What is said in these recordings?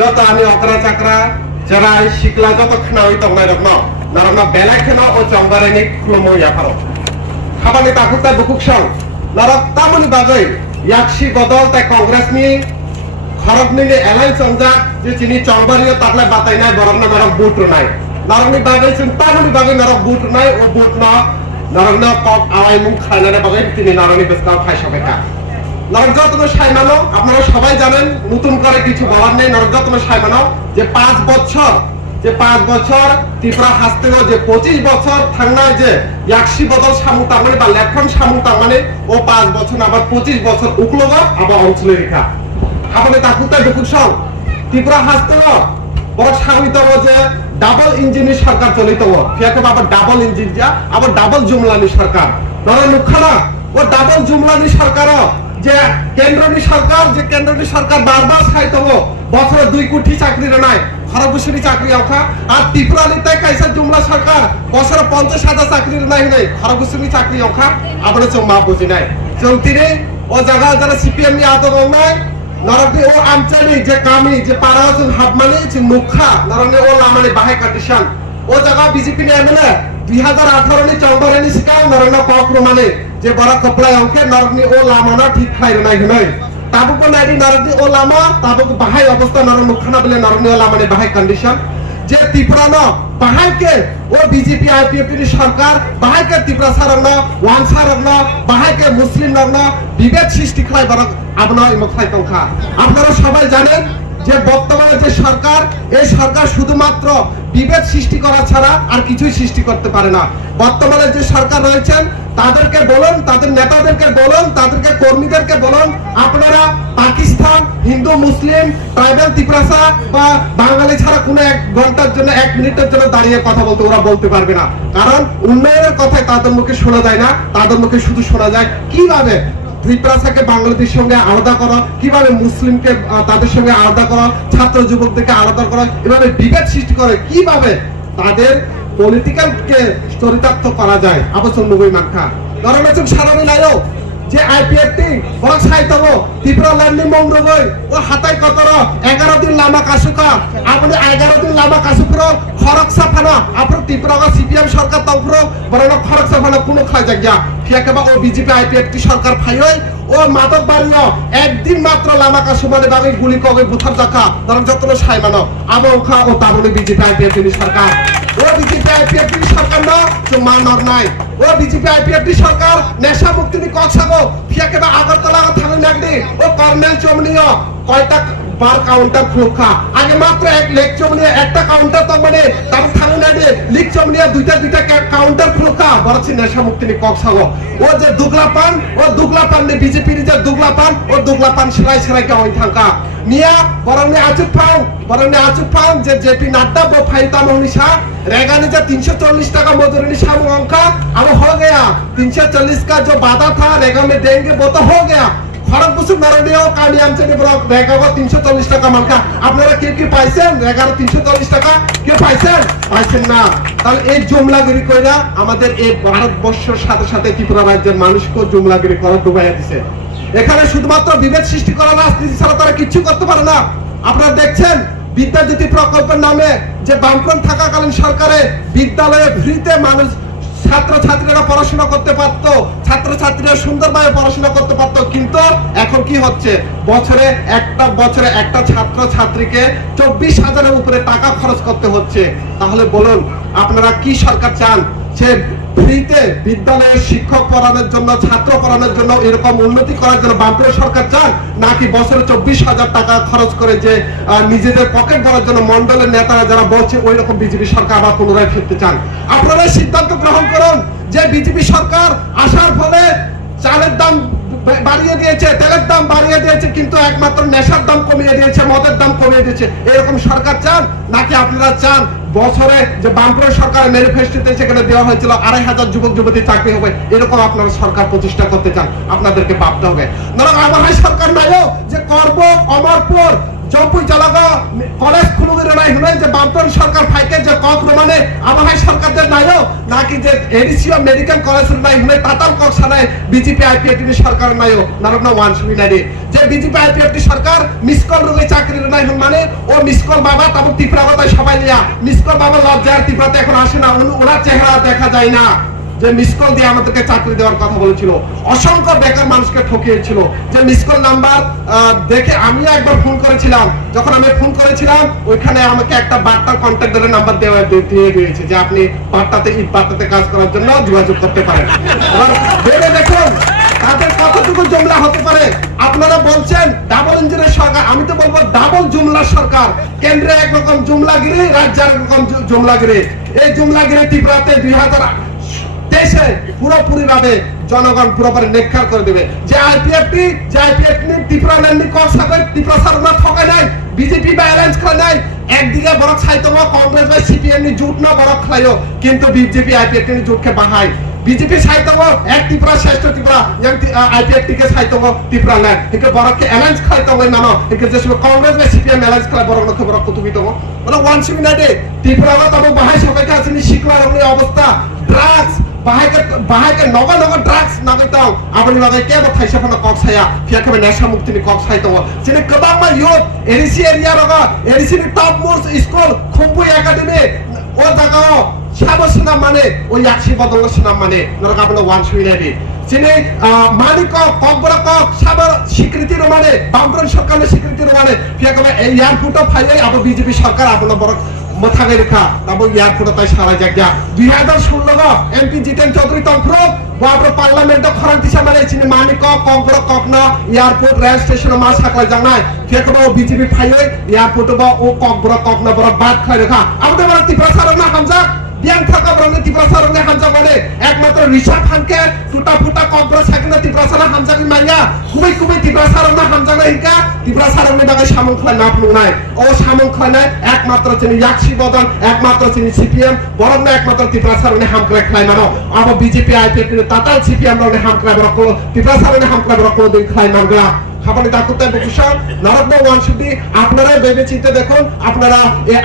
যত আমি অকরা চাকরা যারা শিকলা যত খানা হই তংনাই রকম নারনা বেলা খানা ও চম্বারেনি খুলমো ইয়াফারো খাবানি তাকুতা বুকুক সং নারক তামনি বাগৈ ইয়াকসি গদল তাই কংগ্রেসনি খরবনি এলায়েন্স অংজা যে চিনি চম্বারিও তাকলে বাতাইনাই বরং নারক বুট নাই নারকনি বাগৈ চিন তামনি বাগৈ নারক বুট নাই ও বুট না নারকনা কক আওয়াই মুখ খাইনারে বাগৈ তিনি নারনি বেসকা খাইসবেকা নরকযত্ন সাইমানো আপনারা সবাই জানেন, নতুন করে কিছু বলার নেই। নরকযত্ন সাইমানো যে 5 বছর ত্রিপুরা হাসতেও যে 25 বছর থাকনায় যে ইয়াকসি বদল সামু তারমানে বা লেফন সামু তারমানে ও 5 বছর আবার 25 বছর উকলব আবার অঞ্চলে রেখা আপনি তাকুতে দেখুন সব ত্রিপুরা হাসতেও বড় সামিত যে ডাবল ইঞ্জিনের সরকার চলিত ফিয়াকে আবার ডাবল ইঞ্জিন যা আবার ডাবল জুমলানি সরকার নর লুখানা ও ডাবল জুমলানি সরকার যে কেন্দ্রীয় সরকার বারবার সাইত বছরে 2 কোটি চাকরি নাই খরবুসুরি চাকরি অখা আর ত্রিপুরালিতে কাইসা জুমলা সরকার বছরে 50,000 চাকরি নাই খরবুসুরি চাকরি অখা আবার মা বুঝি নাই চলতিরে ও জায়গা যারা সিপিএম নি আদর নাই নরকে ও আমচালি যে কামি যে পাড়া হাবমানি যে মুখা নরনে ও লামানি বাহাই কাটিশান ও জায়গা বিজেপি নি এমএলএ 2018 নি চম্বরেনি সিকাও নরনা পক্রমানে যে বড় কপলাই অংকে নরনি ও লামানা ঠিক খাই নাই নাই তাবুক নাইদি নরনি ও লামা তাবুক বাহাই অবস্থা নর মুখনা বলে নরনি ও লামানে বাহাই কন্ডিশন যে ত্রিপুরা ন বাহাইকে ও বিজেপি আইপিএফটি সরকার বাহাইকে ত্রিপুরা সারং ওয়ান সারং বাহাইকে মুসলিম রং বিভেদ সৃষ্টি খাই বড় আপনা ইমখাই তংখা আপনারা সবাই জানেন যে বর্তমানে যে সরকার এই সরকার শুধুমাত্র বিভেদ সৃষ্টি করা ছাড়া আর কিছুই সৃষ্টি করতে পারে না। বর্তমানে যে সরকার রয়েছেন তাদেরকে বলুন, তাদের নেতাদেরকে বলুন, তাদেরকে কর্মীদেরকে বলুন আপনারা পাকিস্তান হিন্দু মুসলিম ট্রাইবাল ত্রিপুরাসা বা বাঙালি ছাড়া কোনো 1 ঘন্টার জন্য 1 মিনিটের জন্য দাঁড়িয়ে কথা বলতে ওরা বলতে পারবে না, কারণ উন্নয়নের কথাই তাদের মুখে শোনা যায় না। তাদের মুখে শুধু শোনা যায় কিভাবে ত্রিপুরাসাকে বাংলাদেশের সঙ্গে আলাদা করা, কিভাবে মুসলিমকে তাদের সঙ্গে আলাদা করা, ছাত্র যুবকদেরকে আলাদা করা, এভাবে বিভেদ সৃষ্টি করে কিভাবে তাদের পলিটিক্যালকে চরিতার্থ করা যায়। আবশ্যক নবী মাখা নরমেচুক সারানি নাইও যে আইপিএফটি বড় সাইতব ত্রিপুরা ল্যান্ডিং মংরবই ও হাতাই কতর 11 দিন লামা কাসুকা আপনি 11 দিন লামা কাসুপুর খরক সাফানা আপনি ত্রিপুরা সিপিএম সরকার তংপুর বড় খরক সাফানা কোনো খাই জায়গা ফিয়াকেবা ও বিজেপি আইপিএফটি সরকার ফাইই ও মাদক বাড়িও একদিন মাত্র লামা কাসু মানে বাকি গুলি কগে বুথার জাকা ধরন যতন সাইমানো আমখা ও তাবলে বিজেপি আইপিএফটি সরকার ও বিজেপি আইপিএফটি সরকার না চুমা নর নাই ও বিজেপি আইপিএফটি সরকার নেশা মুক্তি নি কছাগো ফিয়াকেবা আগরতলা থানা লাগদি ও কর্নেল চমনিও কয়টা বার কাউন্টার খুলখা আগে মাত্র 1 লেক চমনিয়া একটা কাউন্টার তো মানে তার থানা লাগদি লিক চমনিয়া দুইটা কাউন্টার খুলখা বড়ছি নেশা মুক্তি নি কছাগো ও যে দুগলা পান নি বিজেপি নি যে দুগলা পান সেরাই কে হই থাকা নিয়া বরংনি আচুক ফাং যে জেপি নাড্ডা বো ফাইতা মনিশা रेगाने जा 340 टाका मजदूरी शाम अंका अब हो गया 340 का जो वादा था रेगा में देंगे वो तो हो गया খড়গপুর নারায়ণীয় কালিয়ামচে ব্লক রেগাগো 340 টাকা মালকা আপনারা কি পাইছেন রেগার 340 টাকা কি পাইছেন না। তাহলে এই জুমলাগিরি কইরা আমাদের এই ভারতবর্ষের সাথে সাথে ত্রিপুরা রাজ্যের মানুষকে জুমলাগিরি করা ডুবাইয়া দিছে। এখানে শুধুমাত্র বিভেদ সৃষ্টি করা রাজনীতি ছাড়া তারা কিছু করতে পারে না। আপনারা দেখছেন বিদ্যাজ্যোতি প্রকল্পের নামে যে বামফ্রন্ট থাকাকালীন সরকারে বিদ্যালয়ে ফ্রিতে মানুষ ছাত্রছাত্রীরা পড়াশোনা করতে পারত, ছাত্রছাত্রীরা সুন্দরভাবে পড়াশোনা করতে পারত, কিন্তু এখন কি হচ্ছে বছরে একটা ছাত্রছাত্রীকে 24,000-এর উপরে টাকা খরচ করতে হচ্ছে। তাহলে বলুন আপনারা কি সরকার চান? সে ফ্রিতে বিদ্যালয়ে শিক্ষক পড়ানোর জন্য ছাত্র পড়ানোর জন্য এরকম উন্নতি করার জন্য বামফ্রন্ট সরকার চান, নাকি বছরে 24,000 টাকা খরচ করে যে নিজেদের পকেট ভরার জন্য মন্ডলের নেতারা যারা বলছে ওই রকম বিজেপি সরকার আবার পুনরায় ফিরতে চান? আপনারা সিদ্ধান্ত গ্রহণ করুন যে বিজেপি সরকার আসার ফলে চালের দাম বাড়িয়ে দিয়েছে, তেলের দাম বাড়িয়ে দিয়েছে, কিন্তু একমাত্র নেশার দাম কমিয়ে দিয়েছে, মদের দাম কমিয়ে দিয়েছে, এরকম সরকার চান? নাকি আপনারা চান বছরে যে বামফ্রন্ট সরকারের ম্যানিফেস্টোতে সেখানে দেওয়া হয়েছিল 2,500 যুবক যুবতী চাকরি হবে, এরকম আপনারা সরকার প্রতিষ্ঠা করতে চান? আপনাদেরকে ভাবতে হবে। ধরো আমার সরকার নাইও যে করব অমরপুর জম্পুই জলগ কলেজ খুলুগির নাই হুনে যে বামপন সরকার ফাইকে যে কক রমানে আমাহাই সরকারদের নাইও নাকি যে এডিসিও মেডিকেল কলেজ নাই হুনে তাতাল কক সানায় বিজেপি আইপিএফটি সরকার নাইও নারকনা ওয়ান সুবিনারি যে বিজেপি আইপিএফটি সরকার মিসকল রুগে চাকরি নাই হুন মানে ও মিসকল বাবা তারপর ত্রিপুরাগতায় সবাই নিয়া মিসকল বাবা লজ্জার ত্রিপুরাতে এখন আসে না ওনার চেহারা দেখা যায় না যে মিসকল দিয়ে আমাদেরকে চাকরি দেওয়ার কথা বলেছিল অসংখ্য বেকার মানুষকে ঠকিয়েছিল যে মিসকল নাম্বার দেখে আমিও একবার ফোন করেছিলাম যখন আমি ফোন করেছিলাম ওইখানে আমাকে একটা বার্তার কন্ট্যাক্টরের নাম্বার দিয়ে দিয়েছে যে আপনি বার্তাতে কাজ করার জন্য যোগাযোগ করতে পারেন এবার ভেবে দেখুন তাদের কতটুকু জমলা হতে পারে আপনারা বলছেন ডাবল ইঞ্জিনের সরকার আমি তো বলবো ডাবল জুমলা সরকার কেন্দ্রে একরকম জুমলাগিরি রাজ্যে একরকম জুমলাগিরি এই জুমলাগিরি ত্রিপুরাতে 2023 পুরোপুরি ভাবে জনগণ পুরোপুরি নেককার করে দেবে যে আইপিএফটি ত্রিপুরা ল্যান্ডি কস হবে ত্রিপুরা সারনা ঠকে নাই বিজেপি ব্যালেন্স করে নাই একদিকে বড় ছাইতম কংগ্রেস বা সিপিএম নি জুট না বড় খাইও কিন্তু বিজেপি আইপিএফটি নি জুটকে বাহাই বিজেপি সাইতম এক ত্রিপুরা শ্রেষ্ঠ ত্রিপুরা যেমন আইপিএফটি কে সাইতম ত্রিপুরা ল্যান্ড একে বড়কে অ্যালায়েন্স খাইতম নানো একে যে কংগ্রেস বা সিপিএম অ্যালায়েন্স খাই বড় নখে বড় কুতুবিতম মানে ওয়ান সিমিনাডে ত্রিপুরা তব বাহাই সবাইকে আসেনি শিখলার অবস্থা ড্রাগস বাহাইকে নগা ড্রাগস নাগতাও আপনি বাগাই কে বথাই সাফানা কক ছায়া ফিয়াকে নেশা মুক্তি নি কক ছাইতম সিনে কবাং মা ইউথ এডিসি এরিয়া রগা এডিসি নি টপ মোস্ট স্কুল খুম্বুই একাডেমি ও জায়গাও সাবসনা মানে ওই একশি বদলসনা মানে নরক আপনার ওয়ান সুইনারি সিনে মালিক ককবরা কক সাবার স্বীকৃতির মানে বামফ্রন্ট সরকারের স্বীকৃতির মানে ফিয়াকে এয়ারপোর্ট ফাইলে আবার বিজেপি সরকার আপনার বড় মথাগে রেখা তারপর এয়ারপোর্ট তাই সারা জায়গা 2016 এমপি জিতেন চৌধুরী তন্ত্র বাবর পার্লামেন্ট খরান্তিসা মানে চিনি মানিক ককবর ককনা এয়ারপোর্ট রেল স্টেশন মা সাকলা জানাই ফেকবো বিজেপি ফাইলে এয়ারপোর্ট বা ও ককবর ককনা বড় বাদ খাই রেখা আমাদের বড় ত্রিপুরা সারনা হামজা বিয়ান থাকা বড় ত্রিপুরা সারনা হামজা মানে একমাত্র ঋষভ খানকে টুটা ফুটা ককবর সাকনা ত্রিপুরা সারনা হামজা কি মাইয়া খুবই ত্রিপুরা সারনা হামজা না হিকা ত্রিপুরা সারনা বাগে সামন খলা না আপনি নাই ও সামন খলা নাই একমাত্র চিনি ইয়াকসি বদন একমাত্র চিনি সিপিএম বরং না একমাত্র ত্রিপুরা সারনা হামকরা খাই মানো আবার বিজেপি আইপিএফ তাতাল সিপিএম রনে হামকরা বড় কোন ত্রিপুরা সারনা হামকরা বড় কোন দিন খাই মানগা খাবারে দাকুতে বকুশাল নরত্ন ওয়ানশুদ্ধি আপনারা ভেবে চিন্তে দেখুন আপনারা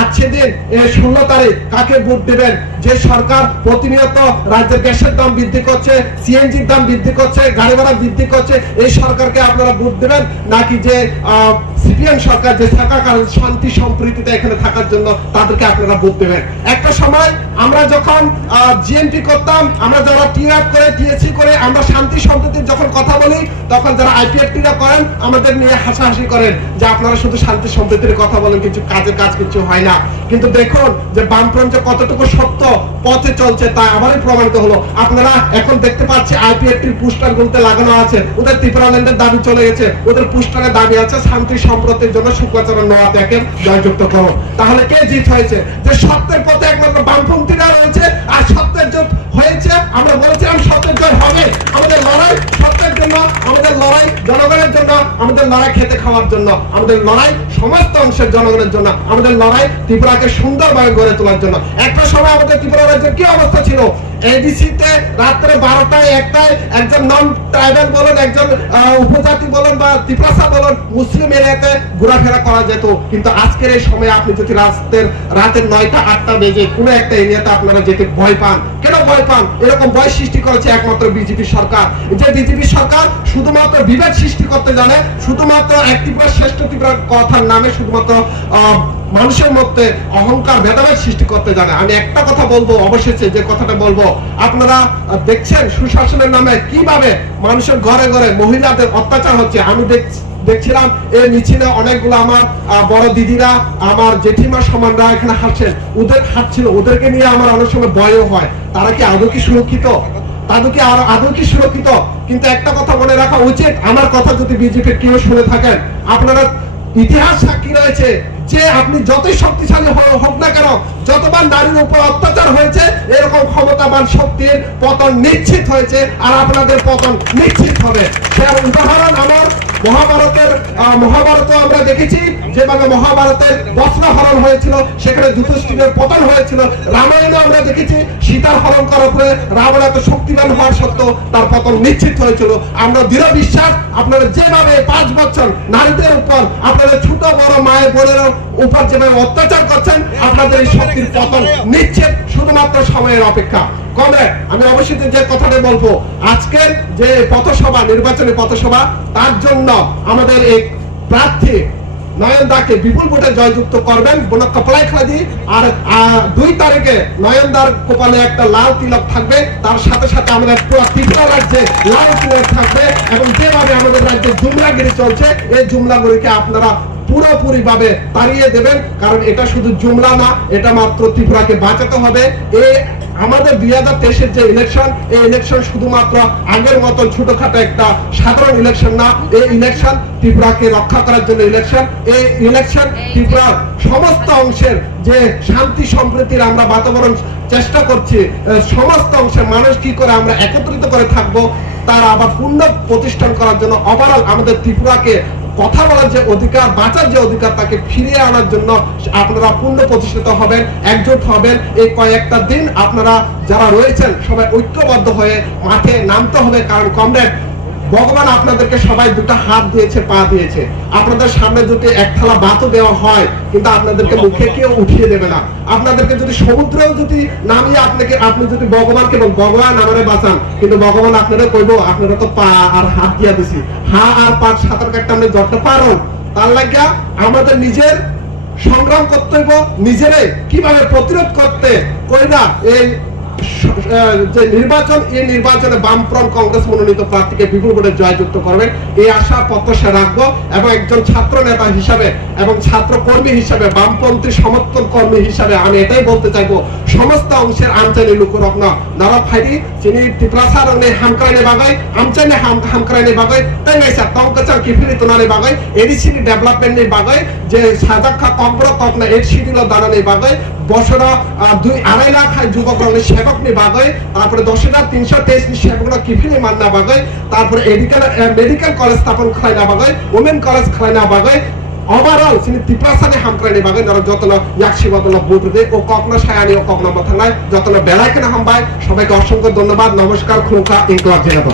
আজকে দিন 16 তারিখ কাকে ভোট দেবেন যে সরকার প্রতিনিয়ত রাজ্যের গ্যাসের দাম বৃদ্ধি করছে সিএনজির দাম বৃদ্ধি করছে গাড়ি ভাড়া বৃদ্ধি করছে এই সরকারকে আপনারা ভোট দেবেন নাকি যে সিপিএম সরকার যে থাকার শান্তি সম্প্রীতিতে এখানে থাকার জন্য তাদেরকে আপনারা ভোট দেবেন একটা সময় আমরা যখন জিএনপি করতাম আমরা যারা টিআর করে টিএসসি করে আমরা শান্তি সম্প্রীতির যখন কথা বলি তখন যারা আইপিএফটিরা করেন আমাদের নিয়ে হাসাহাসি করেন যে আপনারা শুধু শান্তি সম্প্রীতির কথা বলেন কিছু কাজ কিছু হয় না কিন্তু দেখুন যে বামফ্রন্ট কতটুকু সত্য পথে চলছে তা আবারই প্রমাণিত হলো আপনারা এখন দেখতে পাচ্ছি আইপিএফটির পোস্টার গুলোতে লাগানো আছে ওদের ত্রিপুরা ল্যান্ডের দাবি চলে গেছে ওদের পোস্টারে দাবি আছে শান্তি সম্প্রীতির জন্য শুক্রাচারণ নয়াতে জয়যুক্ত করো তাহলে কে জিত হয়েছে যে সত্যের পথে একমাত্র বামপন্থীরা রয়েছে আর সত্যের জয় হয়েছে আমরা বলেছিলাম সত্যের জয় হবে আমাদের লড়াই সত্যের জন্য আমাদের লড়াই জনগণের জন্য আমাদের লড়াই খেতে খাওয়ার জন্য আমাদের লড়াই সমস্ত অংশের জনগণের জন্য আমাদের লড়াই ত্রিপুরাকে সুন্দরভাবে গড়ে তোলার জন্য একটা সময় আমাদের ত্রিপুরা রাজ্যের কি অবস্থা ছিল এডিসিতে রাত্রে 12টায় 1টায় একজন নন ট্রাইবাল বলেন একজন উপজাতি বলেন বা ত্রিপুরা বলেন মুসলিম এরিয়াতে ঘোরাফেরা করা যেত কিন্তু আজকের এই সময় আপনি যদি রাতের 9টা 8টা বেজে কোনো একটা এরিয়াতে আপনারা যেতে ভয় পান কেন ভয় পান এরকম ভয় সৃষ্টি করেছে একমাত্র বিজেপি সরকার যে বিজেপি সরকার শুধুমাত্র বিভেদ সৃষ্টি করতে জানে শুধুমাত্র এক ত্রিপুরা শ্রেষ্ঠ ত্রিপুরা কথার নামে শুধুমাত্র মানুষের মধ্যে অহংকার ভেদাভেদ সৃষ্টি করতে জানে আমি একটা কথা বলবো অবশেষে যে কথাটা বলবো আপনারা দেখছেন সুশাসনের নামে কিভাবে মানুষের ঘরে ঘরে মহিলাদের অত্যাচার হচ্ছে আমি দেখছিলাম এই মিছিলে অনেকগুলো আমার বড় দিদিরা আমার জেঠিমা সমানরা এখানে হাঁটছিল ওদেরকে নিয়ে আমার অনেক সময় ভয়ও হয় তারা কি আদৌ কি সুরক্ষিত তাদেরকে আদৌ কি সুরক্ষিত কিন্তু একটা কথা মনে রাখা উচিত আমার কথা যদি বিজেপির কেউ শুনে থাকেন আপনারা ইতিহাস সাক্ষী রয়েছে যে আপনি যতই শক্তিশালী হোক না কেন যতবার নারীর উপর অত্যাচার হয়েছে এরকম ক্ষমতাবান শক্তির পতন নিশ্চিত হয়েছে, আর আপনাদের পতন নিশ্চিত হবে। সে উদাহরণ আমার মহাভারতে আমরা দেখেছি যেভাবে মহাভারতের বস্ত্রহরণ হয়েছিল, সেখানে যুধিষ্ঠিরের পতন হয়েছিল। রামায়ণে আমরা দেখেছি সীতার হরণ করার পরে রাবণ এত শক্তিমান হওয়ার সত্ত্বেও তার পতন নিশ্চিত হয়েছিল। আমরা দৃঢ় বিশ্বাস আপনারা যেভাবে 5 বছর নারীদের উপর, আপনাদের ছোট বড় মায়ের বোনের উপর যেভাবে অত্যাচার করছেন, আপনাদের এই শক্তির পতন নিশ্চিত, শুধুমাত্র সময়ের অপেক্ষা। কমরেড, আমি অবশ্যই যে কথাটা বলবো, আজকের যে পথসভা, নির্বাচনী পথসভা, তার জন্য আমাদের এই প্রার্থী নয়নদাকে বিপুল ভোটে জয়যুক্ত করবেন। কপালে খেলা দিই। আর 2 তারিখে নয়নদার কপালে একটা লাল তিলক থাকবে, তার সাথে সাথে আমাদের পুরো ত্রিপুরা রাজ্যে লাল তিলক থাকবে। এবং যেভাবে আমাদের রাজ্যে জুমলাগিরি চলছে, এই জুমলাগিরিকে আপনারা পুরোপুরি ভাবে তাড়িয়ে দেবেন। কারণ এটা শুধু জুমলা না, এটা মাত্র ত্রিপুরাকে বাঁচাতে হবে। এই আমাদের 2023-এর যে ইলেকশন, এই ইলেকশন শুধুমাত্র আগের মতো ছোটখাটো একটা সাধারণ ইলেকশন না, এই ইলেকশন ত্রিপুরাকে রক্ষা করার জন্য ইলেকশন। এই ইলেকশন ত্রিপুরার সমস্ত অংশের যে শান্তি সম্প্রীতির আমরা বাতাবরণ চেষ্টা করছি, সমস্ত অংশের মানুষ কি করে আমরা একত্রিত করে থাকবো, তার আবার পূর্ণ প্রতিষ্ঠান করার জন্য ওভারঅল আমাদের ত্রিপুরাকে কথা বলার যে অধিকার, বাঁচার যে অধিকার, তাকে ফিরিয়ে আনার জন্য আপনারা পূর্ণ প্রতিষ্ঠিত হবেন, একজোট হবেন। এই কয়েকটা দিন আপনারা যারা রয়েছেন সবাই ঐক্যবদ্ধ হয়ে মাঠে নামতে হবে। কারণ কমরেড, ভগবান আপনাদেরকে সবাই 2টা হাত দিয়েছে, পা দিয়েছে। আপনাদের সামনে যদি এক থালা ভাতও দেওয়া হয়, কিন্তু আপনাদেরকে মুখে কেউ উঠিয়ে দেবে না। আপনাদেরকে যদি সমুদ্রেও যদি নামিয়ে আপনি যদি ভগবানকে ভগবান আমারে বাঁচান, কিন্তু ভগবান আপনারা কইব আপনারা তো পা আর হাত দিয়া দিছি, হা আর পা সাঁতার কাটতে আপনি যতটা পারো, তার লাগিয়া আমাদের নিজের সংগ্রাম করতে হইব। নিজেরাই কিভাবে প্রতিরোধ করতে কইরা এই যে নির্বাচন, এই নির্বাচনে বামফ্রন্ট কংগ্রেস মনোনীত প্রার্থীকে বিপুল ভোটে জয়যুক্ত করবেন, এই আশা প্রত্যাশা রাখবো। এবং একজন ছাত্র নেতা হিসাবে এবং ছাত্র কর্মী হিসাবে, বামপন্থী সমর্থন কর্মী হিসাবে আমি এটাই বলতে চাইবো, সমস্ত অংশের আমচাইনি লুকুরত্ন নরক ফাইডি যিনি ত্রিপুরাসার হামক্রাইনে বাগাই আমচাইনে হামক্রাইনে বাগাই তেঙ্গাইসা তংকাচার কিফিলি তোনানে বাগাই এডিসিডি ডেভেলপমেন্টে বাগাই যে সাজাক্ষা কম্বর ককনা এডিসিডিল দানানে বাগাই বছরা 2-2.5 লাখ যুবক রঙের সেবকনি বাগাই, তারপরে 10,323 সেবক কিফিলি মান্না বাগাই, তারপরে মেডিকেল কলেজ স্থাপন খাইনা বাগাই, ওমেন কলেজ খাইনা বাগাই। ওভারঅল তিনি ত্রিপুরাসানে হামক্রাইনে বাগাই নর যতন ইয়াকশি বতন বুট দে ও ককনা সায়ানি ও ককনা মথানায় যতন বেলায় কেনা হামবাই। সবাইকে অসংখ্য ধন্যবাদ। নমস্কার। খুলকা ইনকলাব জেনাব।